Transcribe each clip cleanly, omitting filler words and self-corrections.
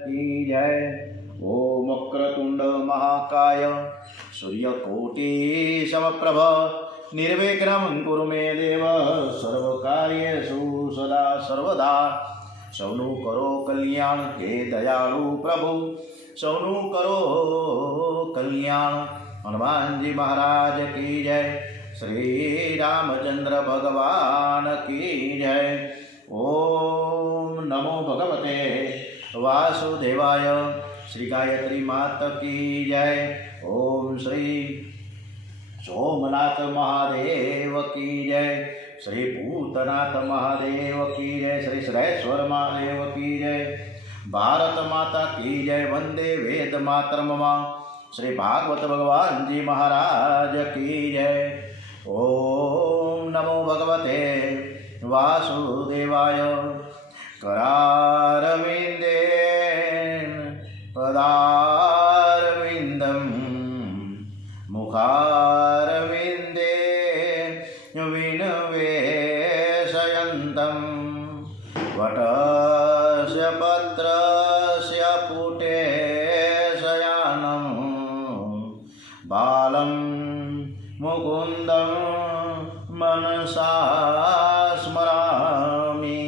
की जय। ओम वक्रतुंड महाकाय सूर्यकोटि समप्रभ निर्विघ्नं कुरु मे देव सर्वकार्येषु सदा सर्वदा। सौनु करो कल्याण हे दयालु प्रभु सौनु करो कल्याण। हनुमान जी महाराज की जय। श्री रामचंद्र भगवान की जय। ओम नमो भगवते वासुदेवाय। श्री गायत्री मात की जय। ओम श्री सोमनाथ महादेव की जय। श्री भूतनाथ महादेव की जय। श्री श्रेश्वर महादेव की जय। भारत माता की जय। वंदे वेद मातरम। श्री भागवत भगवान जी महाराज की जय। ओम नमो भगवते वासुदेवाय। करारविंदे पदारविंदम मुखारविंदे विनवेशयन्तं वटस्य पत्रस्य पुटे शयानं बालं मुकुन्दं मनसा स्मरामि।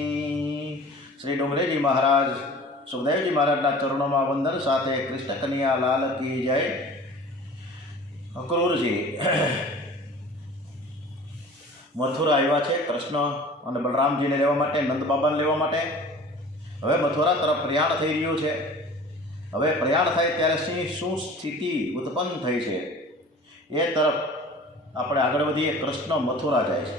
श्री डोंगरेजी महाराज सुखदेवजी महाराजना चरणों में वंदन साथे कृष्ण कन्या लाल की जय। अक्रूरजी मथुरा आव्या छे कृष्ण और बलरामजी ने लेवा माटे, नंद बाबा ने लेवा माटे। हवे मथुरा तरफ प्रयाण थई रह्युं छे। हवे प्रयाण थाय त्यारे शुं स्थिति उत्पन्न थई छे ए तरफ आपणे आगळ वधीए। कृष्ण मथुरा जाय छे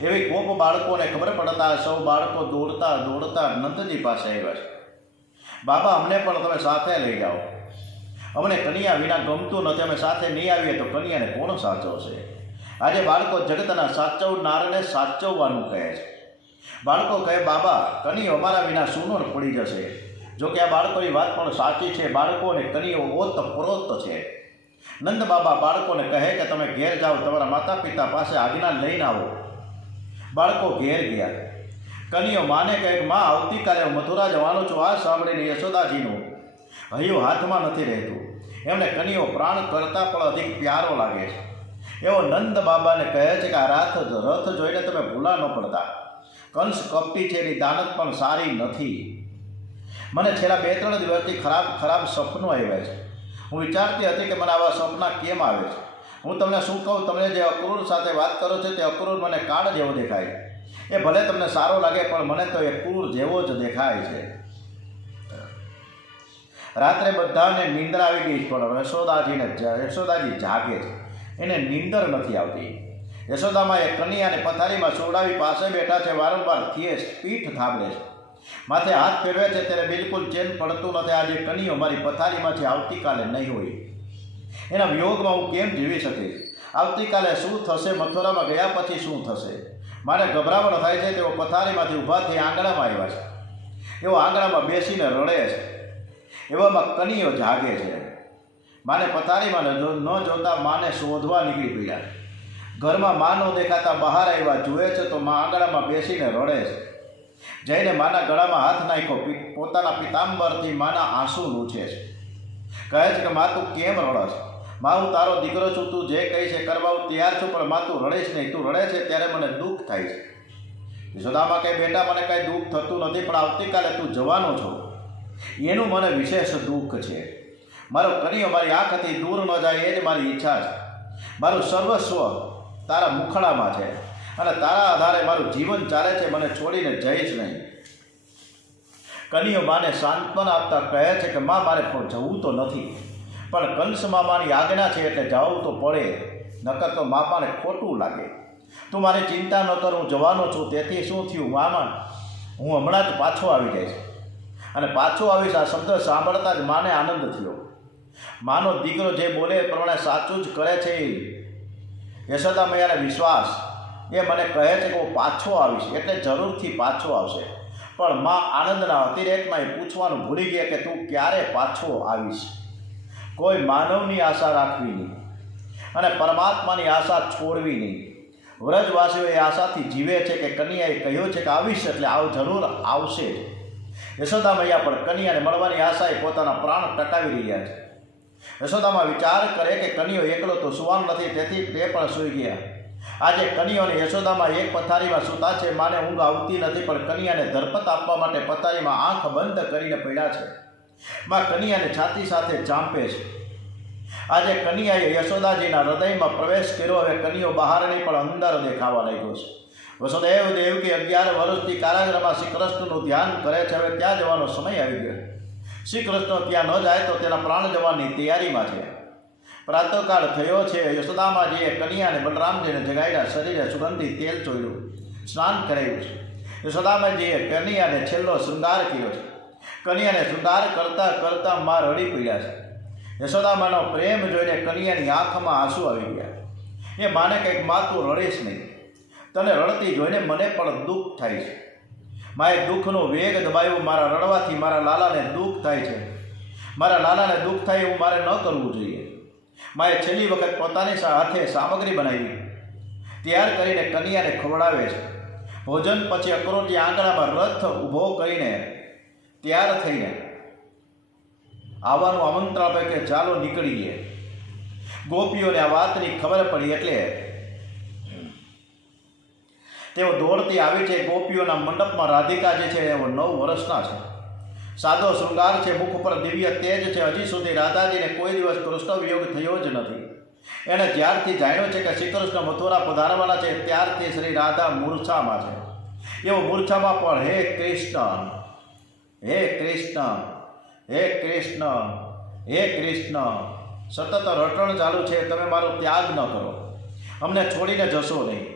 एवी कोप बाळकोने खबर पड़ता सौ बाळको दौड़ता दौड़ता नंदजी पासे आव्या छे। बाबा अमने पण तमे साथे लई जाओ, अमने कन्या विना गमतुं नथी, अमे साथे नहीं आवीए तो कन्याने कोण साचवशे। આજે બાળકો જગતના સાચવનારને સાચવવાનું કહે છે। બાળકો કહે બાબા કનિયો અમારા વિના સૂનો પડી જશે। જો કે આ બાળકોની વાત પણ સાચી છે। બાળકો અને કનિયો ઓતપ્રોત છે। નંદ બાબા બાળકોને કહે કે તમે ઘેર જાઓ, તમારા માતા પિતા પાસે આજ્ઞા લઈને આવો। બાળકો ઘેર ગયા। કનિયો માને કહે માँ આવતીકાલે હું મથુરા જવાનો છું। આ સાંભળીને યશોદાજીનું હૈયું હાથમાં નથી રહેતું। એમને કનિયો પ્રાણ કરતાં પણ અધિક પ્યારો લાગે છે। એવો નંદ બાબાને કહે છે કે આ રથ જોઈને તમે ભૂલા ન પડતા। કંસ કપટી છે, એની દાનત પણ સારી નથી। મને છેલ્લા 2-3 દિવસથી ખરાબ સપનો આવ્યા છે। હું વિચારતી હતી કે મને આવા સપના કેમ આવે છે। હું તમને શું કહું, તમે જે અક્રૂર સાથે વાત કરો છો તે અક્રૂર મને કાળ જેવો દેખાય। એ ભલે તમને સારો લાગે પણ મને તો એ ક્રૂર જેવો જ દેખાય છે। રાત્રે બધાને નિંદ્રા આવી ગઈ પણ યશોદાજી જાગે છે, એને નીંદર નથી આવતી। યશોદામાં એ કન્યાને પથારીમાં સુવડાવી પાસે બેઠા છે। વારંવાર ખેસ પીઠ થાબડે છે, માથે હાથ ફેરવે છે ત્યારે બિલકુલ ચેન પડતું નથી। આજે કન્યો મારી પથારીમાંથી આવતીકાલે નહીં હોય। એના વિયોગમાં હું કેમ જીવી શકીશ? આવતીકાલે શું થશે? મથુરામાં ગયા પછી શું થશે? મારે ગભરામણ થાય છે। તેઓ પથારીમાંથી ઊભા થઈ આંગણામાં આવ્યા છે। એવો આંગણામાં બેસીને રડે છે। એવામાં કન્યો જાગે છે। माने पथारीमां न जोता माने शोधवा निकली पड्या। घरमां मां न देखाता बहार आव्या, जुए छे तो मां आंगणामां बेसीने रड़े छे। जईने माना गळामां हाथ नाख्यो, पोताना पीतांबरथी माना आंसू लूछे छे। कहे छे के मां तू केम रड़स? मां हूँ तारो दीकरो छुं, तू जे कहीश ए करवा हूँ तैयार छुं, पण मां तू रड़ीश नहीं। तू रड़े छे त्यारे मने दुख थाय छे। यशोदामां कहे बेटा मने कांई दुख थतुं नथी, पण आवतीकाले तू जवानो छो एनुं मने विशेष दुख छे। मारो कनियो मारी आँखथी दूर न जाए ए ज मारी इच्छा है। मारू सर्वस्व तारा मुखड़ामां छे अने तारा आधारे मारू जीवन चाले छे। मने छोड़ीने जईश नहीं। कनियो माने सांत्वना आपता कहे छे के मां मारे जवुं तो नथी, पण कंस मामानी आज्ञा छे एटले जावुं तो पड़े, नकर तो मामाने खोटुं लागे। तू मारी चिंता न कर, हूँ जवानो छुं। तेथी शुं थयुं मामा? हूँ हमणां ज पाछो आवी जईश। अने पाछो आवीश आ शब्द सांभळता ज माने आनंद थयो। मानो दीकरो जे बोले प्रमाणे साचुं ज करे छे। यशोदा मैयाने विश्वास ए मने कहे छे के हूँ पाछो आवीश एटले जरूरथी पाछो आवशे। पण मां आनंदना अतिरेकमां पूछवानुं भूली गया के तू क्यारे पाछो आवीश। कोई मानवनी आशा राखवी नहीं अने परमात्मानी आशा छोड़वी नहीं। વ્રજવાસીઓ એ આશાથી જીવે છે કે કન્યાએ કહ્યું છે કે આવીશ એટલે આવ જરૂર આવશે। યશોદા મૈયા પણ કન્યાને મળવાની આશાએ પોતાના પ્રાણ ટકાવી રહ્યા છે. યશોદામાં વિચાર કરે કે કન્યો એકલો તો સુવાનો નથી, તેથી તે પણ સૂઈ ગયા. આજે કન્યો અને યશોદામાં એક પથારીમાં સૂતા છે. માને ઊંઘ આવતી નથી, પણ કન્યાને ધરપત આપવા માટે પથારીમાં આંખ બંધ કરીને પડ્યા છે. માં કન્યાને છાતી સાથે ચાંપે છે. આજે કન્યાએ યશોદાજીના હૃદયમાં પ્રવેશ કર્યો. હવે કન્યો બહાર નહીં પણ અંદર દેખાવા લાગ્યો છે. વસુદેવ દેવકી 11 વર્ષથી કારાગૃહમાં શ્રી કૃષ્ણનું ધ્યાન કરે છે. હવે ત્યાં જવાનો સમય આવી ગયો. શ્રી કૃષ્ણ ત્યાં ન જાય તો તેના પ્રાણ જવાની તૈયારીમાં છે. પ્રાતઃકાળ થયો છે. યશોદામાજીએ કન્યાને બલરામજીને જગાડ્યા. શરીરે સુગંધી તેલ ચોર્યું, સ્નાન કરાવ્યું છે. યશોદામાજીએ કન્યાને છેલ્લો શૃંગાર કર્યો છે. કન્યાને શૃંગાર કરતાં કરતાં માં રડી પડ્યા છે. યશોદામાનો પ્રેમ જોઈને કન્યાની આંખમાં આંસુ આવી ગયા. એ માને કંઈક માં તું રડીશ નહીં, તને રડતી જોઈને મને પણ દુઃખ થાય છે. માએ દુઃખનો વેગ દબાવ્યો. મારા રડવાથી મારા લાલાને દુઃખ થાય છે. મારા લાલાને દુઃખ થાય એવું મારે ન કરવું જોઈએ. માએ છેલ્લી વખત પોતાની હાથે સામગ્રી બનાવી, તૈયાર કરીને કન્યાને ખવડાવે છે. ભોજન પછી અક્રોરજી આંગણામાં રથ ઊભો કરીને તૈયાર થઈને આવવાનું આમંત્રણ આપે કે ચાલો નીકળીએ. ગોપીઓને આ વાતની ખબર પડી એટલે તેઓ દોડતી આવી છે. ગોપીઓના મંડપમાં રાધિકા જે છે એઓ 9 વર્ષના છે. સાદો શૃંગાર છે, મુખ ઉપર દિવ્ય તેજ છે. હજી સુધી રાધાજીને કોઈ દિવસ કૃષ્ણ વિયોગ થયો જ નથી. એણે જ્યારથી જાણ્યો છે કે શ્રી કૃષ્ણ મથુરા પધારવાના છે, ત્યારથી શ્રી રાધા મૂર્છામાં છે. એવો મૂર્છામાં પણ હે કૃષ્ણ, હે કૃષ્ણ, હે કૃષ્ણ, હે કૃષ્ણ સતત રટણ ચાલુ છે. તમે મારો ત્યાગ ન કરો, અમને છોડીને જશો નહીં,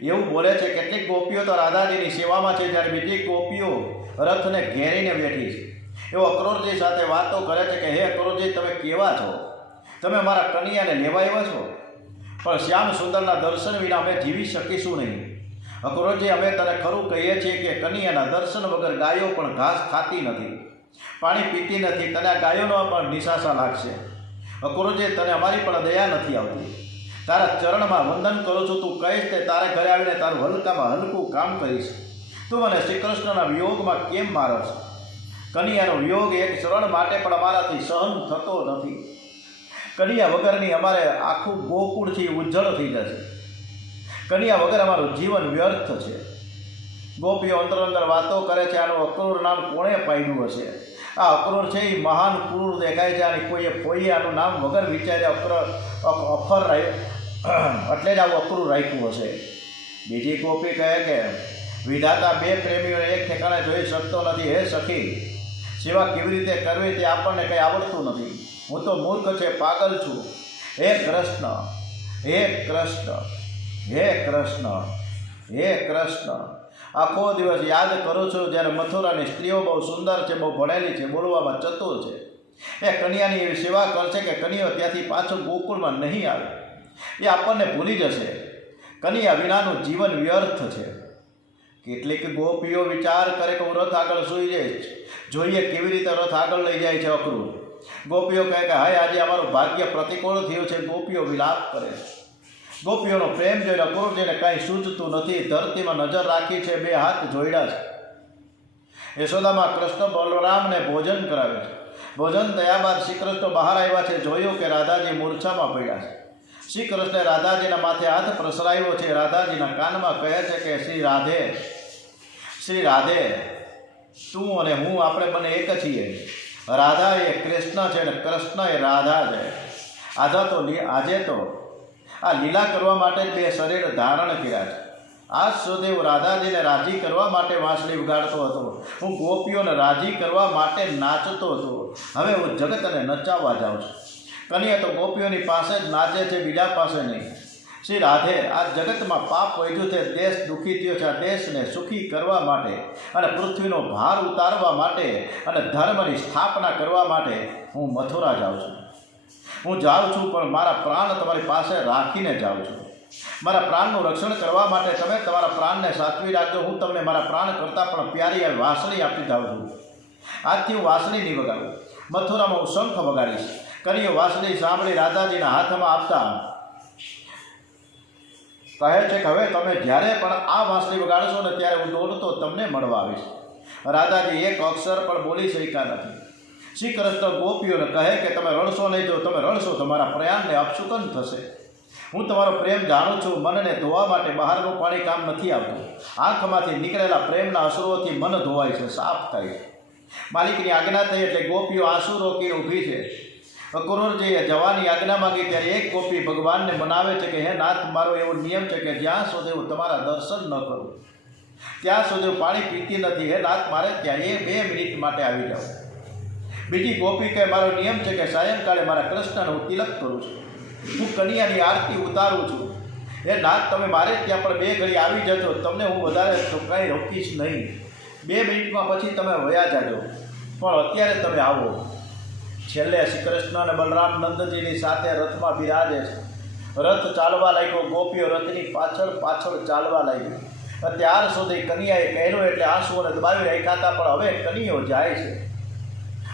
એવું બોલે છે. કેટલીક ગોપીઓ તો રાધાજીની સેવામાં છે, જ્યારે બીજી ગોપીઓ રથને ઘેરીને બેઠી છે. એવો અક્રોરજી સાથે વાતો કરે છે કે હે અક્રોરજી, તમે કેવા છો? તમે મારા કન્યાને લેવા આવ્યા છો, પણ શ્યામ સુંદરના દર્શન વિના અમે જીવી શકીશું નહીં. અક્રોરજી, અમે તને ખરું કહીએ છીએ કે કન્યાના દર્શન વગર ગાયો પણ ઘાસ ખાતી નથી, પાણી પીતી નથી. તને આ ગાયોનો પણ નિશાસા લાગશે. અક્રોરજી, તને અમારી પણ દયા નથી આવતી. તારા ચરણમાં વંદન કરું છું. તું કહીશ તે તારા ઘરે આવીને તારું હલકામાં હલકું કામ કરીશ. તું મને શ્રી કૃષ્ણના વિયોગમાં કેમ મારશ? કન્યાનો વિયોગ એક ક્ષણ માટે પણ અમારાથી સહન થતો નથી. કન્યા વગરની અમારે આખું ગોકુળથી ઉજ્જળ થઈ જશે. કન્યા વગર અમારું જીવન વ્યર્થ છે. ગોપીઓ અંતર અંદર વાતો કરે છે. આનું અક્રૂર નામ કોણે પાડ્યું હશે? આ અક્રૂર છે એ મહાન ક્રૂર દેખાય છે. અને કોઈએ આનું નામ વગર વિચારે અફર એટલે જ આવું અક્રૂર રાખ્યું હશે. બીજી ગોપી કહે કે વિધાતા 2 પ્રેમીઓને એક ઠેકાણે જોઈ શકતો નથી. હે સખી, સેવા કેવી રીતે કરવી તે આપણને કંઈ આવડતું નથી. હું તો મૂર્ખ છે, પાગલ છું. હે કૃષ્ણ, હે કૃષ્ણ, હે કૃષ્ણ, હે કૃષ્ણ. આખો દિવસ યાદ કરું છું જ્યારે મથુરાની સ્ત્રીઓ બહુ સુંદર છે, બહુ ભણેલી છે, બોલવામાં ચતુર છે. એ કન્યાની એવી સેવા કરશે કે કન્યાઓ ત્યાંથી પાછો ગોકુળમાં નહીં આવે. એ આપણને ભૂલી જશે. કન્યા વિનાનું જીવન વ્યર્થ છે. કેટલીક ગોપીઓ વિચાર કરે કે હું રથ આગળ સૂઈ જઈશ, જોઈએ કેવી રીતે રથ આગળ લઈ જાય છે અક્રૂર. ગોપીઓ કહે કે હાય, આજે અમારું ભાગ્ય પ્રતિકૂળ થયું છે. ગોપીઓ વિલાપ કરે છે. ગોપીઓનો પ્રેમ જોઈને અક્રૂરજીને કાંઈ સૂચતું નથી. ધરતીમાં નજર રાખી છે, 2 હાથ જોડ્યા છે. યશોદામાં કૃષ્ણ બલરામને ભોજન કરાવે છે. ભોજન થયા બાદ શ્રી કૃષ્ણ બહાર આવ્યા છે. જોયું કે રાધાજી મૂર્છામાં પડ્યા છે. શ્રી કૃષ્ણે રાધાજીના માથે હાથ પ્રસરાવ્યો છે. રાધાજીના કાનમાં કહે છે કે શ્રી રાધે, શ્રી રાધે, તું અને હું આપણે બંને એક છીએ. રાધા એ કૃષ્ણ છે અને કૃષ્ણ એ રાધા છે. આજે તો આ લીલા કરવા માટે જ 2 શરીર ધારણ કર્યા છે. આજ સુધી હું રાધાજીને રાજી કરવા માટે વાંસળી વગાડતો હતો. હું ગોપીઓને રાજી કરવા માટે નાચતો હતો. હવે હું જગતને નચાવવા જાઉં છું. કન્યા તો ગોપીઓની પાસે જ નાચે છે, બીજા પાસે નહીં. શ્રી રાધે, આ જગતમાં પાપ વધ્યું છે, દેશ દુઃખી થયો છે. આ દેશને સુખી કરવા માટે અને પૃથ્વીનો ભાર ઉતારવા માટે અને ધર્મની સ્થાપના કરવા માટે હું મથુરા જાઉં છું. હું જાઉં છું, પણ મારા પ્રાણ તમારી પાસે રાખીને જાઉં છું. મારા પ્રાણનું રક્ષણ કરવા માટે તમે તમારા પ્રાણને સાચવી રાખજો. હું તમને મારા પ્રાણ કરતાં પણ પ્યારી આ વાંસળી આપી જાઉં છું. આજથી હું વાંસળી નહીં વગાડું. મથુરામાં હું શંખ વગાડીશ. કન્યાઓ વાંસળી સાંભળી રાધાજીના હાથમાં આપતા કહે છે કે હવે તમે જ્યારે પણ આ વાંસળી વગાડશો ને ત્યારે હું દોડતો તમને મળવા આવીશ. રાધાજી એક અક્ષર પણ બોલી શક્યા નથી. શ્રી કૃષ્ણ ગોપીઓને કહે કે તમે રડશો નહીં, જો તમે રડશો તમારા પ્રયાણને અપશુકન થશે. હું તમારો પ્રેમ જાણું છું. મનને ધોવા માટે બહારનું પાણી કામ નથી આવતું. આંખમાંથી નીકળેલા પ્રેમના અશ્રુઓથી મન ધોવાય છે, સાફ થાય છે. માલિકની આજ્ઞા થઈ એટલે ગોપીઓ આંસુ રોકીને ઊભી છે. અક્રૂરજીએ જવાની આજ્ઞા માંગી ત્યારે એક ગોપી ભગવાનને મનાવે છે કે હે નાથ, મારો એવો નિયમ છે કે જ્યાં સુધી હું તમારા દર્શન ન કરું ત્યાં સુધી હું પાણી પીતી નથી. હે નાથ, મારે ત્યાં 2 મિનિટ માટે આવી જાઓ. બીજી ગોપી કહે મારો નિયમ છે કે સાયંકાળે મારા કૃષ્ણને હું તિલક કરું છું, હું કન્યાની આરતી ઉતારું છું. હે નાથ, તમે મારે ત્યાં પણ 2 ઘડી આવી જજો, તમને હું વધારે તો કંઈ રોકીશ નહીં. 2 મિનિટમાં પછી તમે વયા જાજો, પણ અત્યારે તમે આવો. છેલ્લે શ્રી કૃષ્ણ અને બલરામ નંદજીની સાથે રથમાં બિરાજે છે. રથ ચાલવા લાગ્યો. ગોપીઓ રથની પાછળ પાછળ ચાલવા લાગી. ત્યાર સુધી કન્યાએ કહેલું એટલે આંસુઓને દબાવી રાખ્યા હતા, પણ હવે કન્યાઓ જાય છે.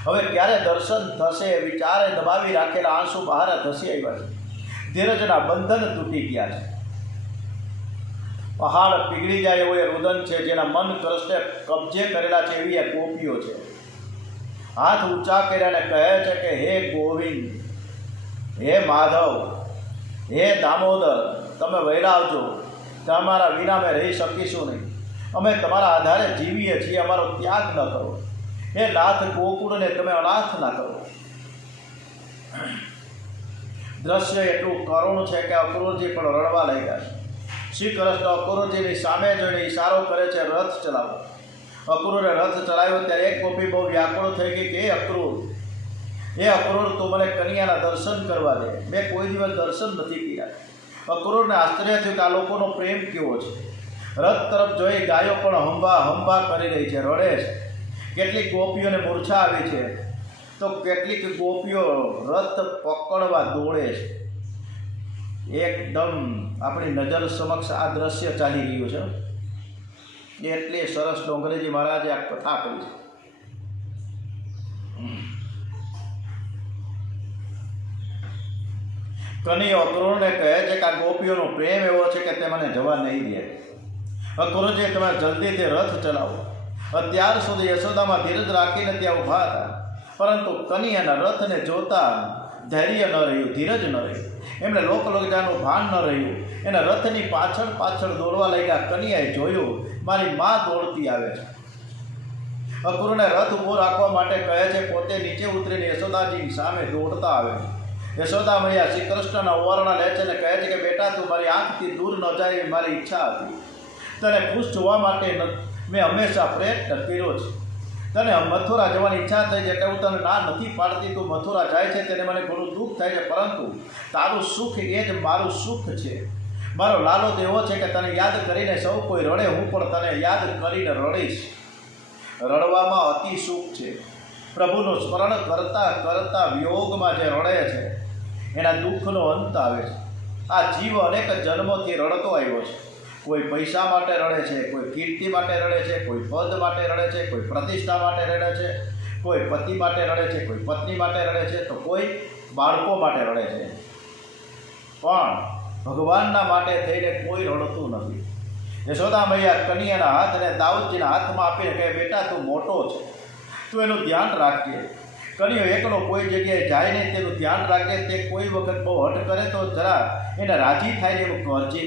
હવે ક્યારે દર્શન થશે વિચારે દબાવી રાખેલા આંસુ બહાર ધસી આવ્યા છે. ધીરજના બંધન તૂટી ગયા છે. પહાડ પીગળી જાય એવું એ રુદન છે, જેના મન કૃષ્ણે કબજે કરેલા છે એવી આ ગોપીઓ છે. હાથ ઊંચા કર્યાને કહે છે કે હે ગોવિંદ, હે માધવ, હે દામોદર, તમે વૈરાવજો. તમારા વિના અમે રહી શકીશું નહીં. અમે તમારા આધારે જીવીએ છીએ, અમારો ત્યાગ ન કરો. હે નાથ, ગોકુળને તમે અનાથ ના કરો. દ્રશ્ય એટલું કરુણ છે કે અક્રૂરજી પણ રડવા લાગ્યા છે. શ્રી કૃષ્ણ અક્રૂરજીની સામે જોઈને ઈશારો કરે છે, રથ ચલાવો. અક્રૂરે રથ ચલાવ્યો ત્યારે એક ગોપી બહુ વ્યાકુળ થઈ ગઈ કે હે અક્રૂર, તું મને કન્યાના દર્શન કરવા દે. મેં કોઈ દિવસ દર્શન નથી કર્યા. અક્રૂરને આશ્ચર્ય થયું કે આ લોકોનો પ્રેમ કેવો છે. રથ તરફ જોઈ ગાયો પણ હંભા હંભા કરી રહી છે, રડે છે. કેટલીક ગોપીઓને મૂર્છા આવી છે, તો કેટલીક ગોપીઓ રથ પકડવા દોડે છે. એકદમ આપણી નજર સમક્ષ આ દ્રશ્ય ચાલી રહ્યું છે. એટલી સરસ ડોંગરેજી મહારાજે આ કથા કરી છે. કનૈયો અક્રૂરને કહે છે કે આ ગોપીઓનો પ્રેમ એવો છે કે તે મને જવા નહીં દે. અક્રૂરજી, તમે જલ્દીથી રથ ચલાવો. અત્યાર સુધી યશોદામાં ધીરજ રાખીને ત્યાં ઊભા હતા, પરંતુ કનૈયાના રથને જોતા ધૈર્ય ન રહ્યું, ધીરજ ન રહ્યું. એમને લોકલજ્જાનું ભાન ન રહ્યું. એના રથની પાછળ પાછળ દોડવા લાગ્યા. કનૈયાએ જોયું મારી મા દોડતી આવે છે. અક્રૂરને રથ ઊભો રાખવા માટે કહે છે, પોતે નીચે ઉતરીને યશોદાજીની સામે દોડતા આવે છે. યશોદા મૈયા શ્રી કૃષ્ણના ઓવારણા લે છે અને કહે છે કે બેટા, તું મારી આંખથી દૂર ન જાય એવી મારી ઈચ્છા હતી. તને ખુશ જોવા માટે મેં હંમેશા પ્રયત્ન કર્યો છે. તને મથુરા જવાની ઈચ્છા થઈ છે એટલે હું તને ના નથી પાડતી. તું મથુરા જાય છે તેને મને ઘણું દુઃખ થાય છે, પરંતુ તારું સુખ એ જ મારું સુખ છે. મારો લાલો તો એવો છે કે તને યાદ કરીને સૌ કોઈ રડે, હું પણ તને યાદ કરીને રડીશ. રડવામાં અતિ સુખ છે. પ્રભુનું સ્મરણ કરતાં કરતાં વિયોગમાં જે રડે છે એના દુઃખનો અંત આવે છે. આ જીવ અનેક જન્મોથી રડતો આવ્યો છે. કોઈ પૈસા માટે રડે છે, કોઈ કીર્તિ માટે રડે છે, કોઈ પદ માટે રડે છે, કોઈ પ્રતિષ્ઠા માટે રડે છે, કોઈ પતિ માટે રડે છે, કોઈ પત્ની માટે રડે છે, તો કોઈ બાળકો માટે રડે છે. પણ ભગવાનના માટે થઈને કોઈ રડતું નથી. યશોદા મૈયા કન્યાના હાથને દાઉદજીના હાથમાં આપીને કહે, બેટા, તું મોટો છે, તું એનું ધ્યાન રાખજે. કન્યો એકલો કોઈ જગ્યાએ જાય નહીં, તેનું ધ્યાન રાખજે. તે કોઈ વખત બહુ હઠ કરે તો જરા એને રાજી થાય એવું કરજે.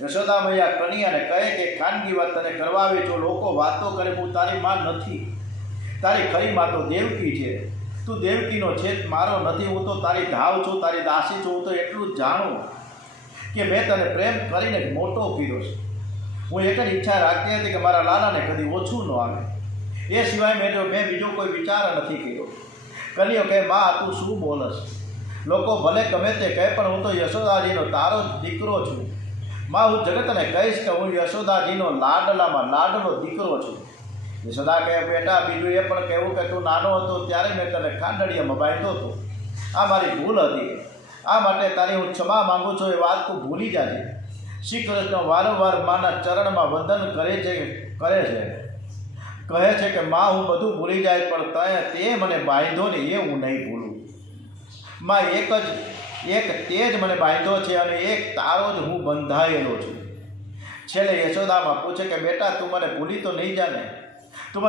યશોદા મૈયા કન્યાને કહે કે ખાનગી વાત તને કરવા આવી, જો લોકો વાતો કરે હું તારી માં નથી. તારી ખરી માં તો દેવકી છે. તું દેવકીનો છે, મારો નથી. હું તો તારી ધાવ છું, તારી દાસી છું. હું તો એટલું જ જાણું કે મેં તને પ્રેમ કરીને મોટો કર્યો છે. હું એક જ ઈચ્છા રાખતી હતી કે મારા લાલાને કદી ઓછું ન આવે. એ સિવાય મેં બીજો કોઈ વિચાર નથી કર્યો. કન્યો કહે, બા, તું શું બોલશ? લોકો ભલે ગમે તે કહે, પણ હું તો યશોદાજીનો તારો જ દીકરો છું. માં, હું જગતને કહીશ કે હું યશોદાજીનો લાડલામાં લાડલો દીકરો છું. યશોદા કહે, બેટા, બીજું એ પણ કહેવું કે તું નાનો હતો ત્યારે મેં તને ખાંડડિયામાં બાંધ્યો હતો. આ મારી ભૂલ હતી. આ માટે તારી હું ક્ષમા માગું છું. એ વાત તું ભૂલી જાજે. શ્રી કૃષ્ણ વારંવાર માના ચરણમાં વંદન કરે છે. કહે છે કે માં, હું બધું ભૂલી જાય, પણ તે મને બાંધ્યો ને એ હું નહીં ભૂલું. માં, એક તે જ મને બાંધ્યો છે અને એક તારો જ હું બંધાયેલો છું. છેલ્લે યશોદામાં પૂછે કે બેટા, તું મને ભૂલી તો નહીં જાને? તું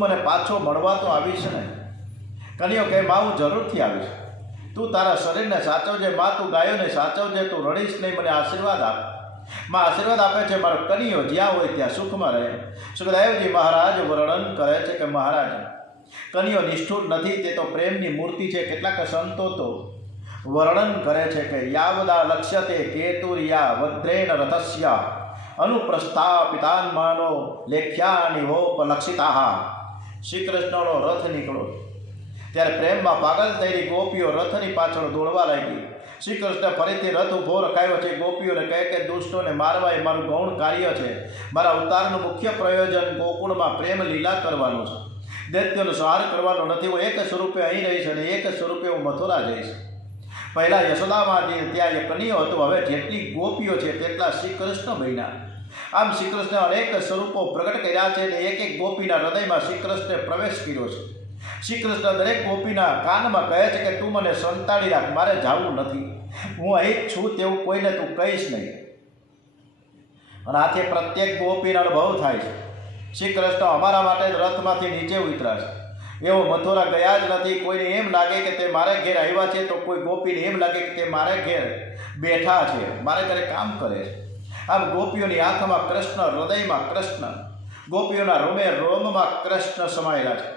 મને પાછો મળવા તો આવીશ ને? કન્યો કહે, માં હું જરૂરથી આવીશ. તું તારા શરીરને સાચવજે માં, તું ગાયોને સાચવજે, તું રડીશ નહીં, મને આશીર્વાદ આપ. માં આશીર્વાદ આપે છે, મારો કન્યો જ્યાં હોય ત્યાં સુખમાં રહે. સુખદેવજી મહારાજ વર્ણન કરે છે કે મહારાજ, કન્યો નિષ્ઠુર નથી, તે તો પ્રેમની મૂર્તિ છે. કેટલાક સંતો તો વર્ણન કરે છે કે યાવદા લક્ષ્યતે કેતુર્યા વદ્રેણ રથસ્ય અનુપ્રસ્થાપિતાન્માનો લેખ્યાનિવોપલક્ષિતા. શ્રી કૃષ્ણનો રથ નીકળો ત્યારે પ્રેમમાં પાગલ થયેલી ગોપીઓ રથની પાછળ દોડવા લાગી. શ્રી કૃષ્ણ ફરીથી રથ ઊભો રખાયો છે. ગોપીઓને કહે કે દુષ્ટોને મારવા એ મારું ગૌણ કાર્ય છે. મારા અવતારનું મુખ્ય પ્રયોજન ગોકુળમાં પ્રેમ લીલા કરવાનું છે, દૈત્યનો સંહાર કરવાનો નથી. હું એક સ્વરૂપે અહીં રહીશ અને એક સ્વરૂપે હું મથુરા જઈશ. પહેલાં યશોદામાજી ત્યાં એક કન્યો હતો, હવે જેટલી ગોપીઓ છે તેટલા શ્રી કૃષ્ણ બન્યા. આમ શ્રી કૃષ્ણે અનેક સ્વરૂપો પ્રગટ કર્યા છે અને એક એક ગોપીના હૃદયમાં શ્રી કૃષ્ણે પ્રવેશ કર્યો છે. શ્રી કૃષ્ણ દરેક ગોપીના કાનમાં કહે છે કે તું મને સંતાડી રાખ, મારે જવું નથી, હું અહીં જ છું તેવું કોઈને તું કહીશ નહીં. અને આથી પ્રત્યેક ગોપીનો અનુભવ થાય છે, શ્રી કૃષ્ણ અમારા માટે જ રથમાંથી નીચે ઉતર્યા છે. એવો મથુરા ગયા જ નથી. કોઈને એમ લાગે કે તે મારે ઘેર આવ્યા છે, તો કોઈ ગોપીને એમ લાગે કે તે મારે ઘેર બેઠા છે, મારે ઘરે કામ કરે છે. આમ ગોપીઓની આંખમાં કૃષ્ણ, હૃદયમાં કૃષ્ણ, ગોપીઓના રોમે રોમમાં કૃષ્ણ સમાયેલા છે.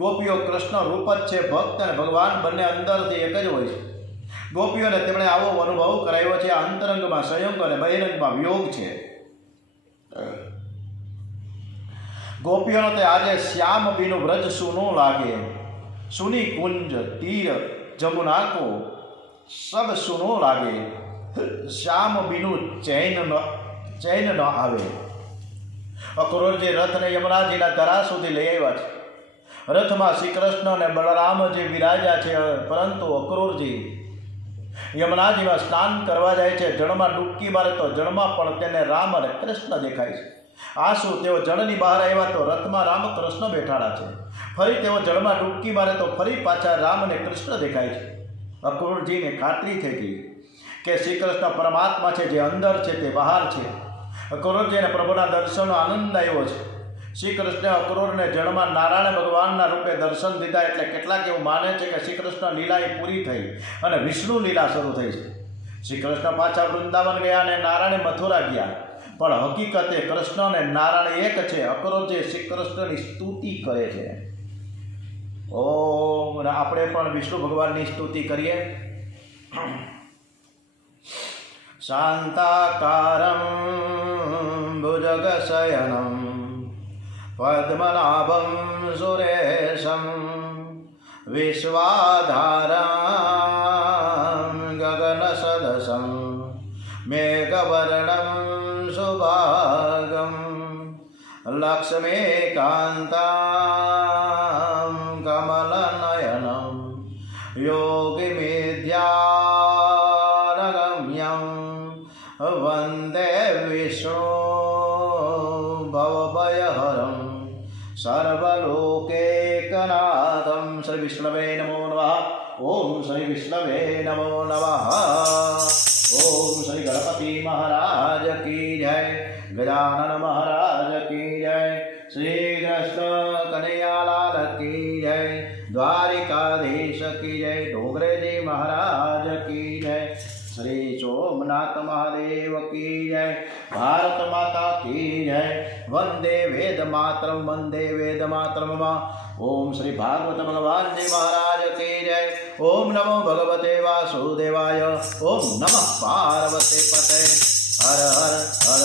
ગોપીઓ કૃષ્ણ રૂપ જ છે. ભક્ત અને ભગવાન બંને અંદરથી એક જ હોય છે. ગોપીઓને તેમણે આવો અનુભવ કરાવ્યો છે. અંતરંગમાં સંયોગ અને બહિરંગમાં વિયોગ છે. ગોપીઓનો તે આજે શ્યામ બીનું વ્રજ સૂનું લાગે, સુની કુંજ તીર જમુના કો સબ સૂનો લાગે, શ્યામ બીનું ચૈન ન આવે. અક્રૂરજી રથને યમુનાજીના ધરા સુધી લઈ આવ્યા છે. રથમાં શ્રી કૃષ્ણ અને બલરામજી બિરાજ્યા છે, પરંતુ અક્રૂરજી યમુનાજીમાં સ્નાન કરવા જાય છે. જળમાં ડૂબકી મારે તો જળમાં પણ તેને રામ અને કૃષ્ણ દેખાય છે. આંસુ તેઓ જળની બહાર આવ્યા તો રથમાં રામ કૃષ્ણ બેઠાડા છે. ફરી તેઓ જળમાં ડૂબકી મારે તો ફરી પાછા રામ અને કૃષ્ણ દેખાય છે. અક્રૂરજીને ખાતરી થઈ ગઈ કે શ્રી કૃષ્ણ પરમાત્મા છે, જે અંદર છે તે બહાર છે. અક્રૂરજીને પ્રભુના દર્શનનો આનંદ આવ્યો છે. શ્રી કૃષ્ણે અક્રૂરને જળમાં નારાયણ ભગવાનના રૂપે દર્શન દીધા. એટલે કેટલાક એવું માને છે કે શ્રી કૃષ્ણ લીલા એ પૂરી થઈ અને વિષ્ણુ લીલા શરૂ થઈ છે. શ્રી કૃષ્ણ પાછા વૃંદાવન ગયા અને નારાયણ મથુરા ગયા, પણ હકીકતે કૃષ્ણ અને નારાયણ એક છે. અક્રૂરજી શ્રી કૃષ્ણની સ્તુતિ કરે છે. ઓમ. આપણે પણ વિષ્ણુ ભગવાનની સ્તુતિ કરીએ. શાંતાકારમ ભુજગશયનમ પદ્મનાભમ સુરેશમ વિશ્વાધારમ ગગનસદસમ મેઘવર્ણમ સુભાગમ લક્ષ્મીકાન્తం કમલનયનમ યોગિમેધ્યાનગમ્યમ વંદે વિષ્ણુ ભવભયહરમ સર્વલોકૈકનાથમ. શ્રી વિષ્ણવે નમો નમઃ. ઓમ શ્રી વિષ્ણવે નમો નમઃ. ઓમ શ્રી ગણપતિ મહારાજ કી જય, ગજાનન મહારાજ કી જય, શ્રી કૃષ્ણ કનૈયાલાલ કી જય, દ્વારિકાધીશ કી જય, ડોંગરેજી મહારાજ કી જય, શ્રી સોમનાથ મહાદેવ કી જય, ભારત માતા કી જય. વંદે વેદ માતરમ, વંદે વેદ માતરમ. ઓમ શ્રી ભાગવત ભગવાનજી મહારાજ કી જય. ઓમ નમો ભગવતે વાસુદેવાય. ઓમ નમઃ પાર્વતી પતે. હર હર હર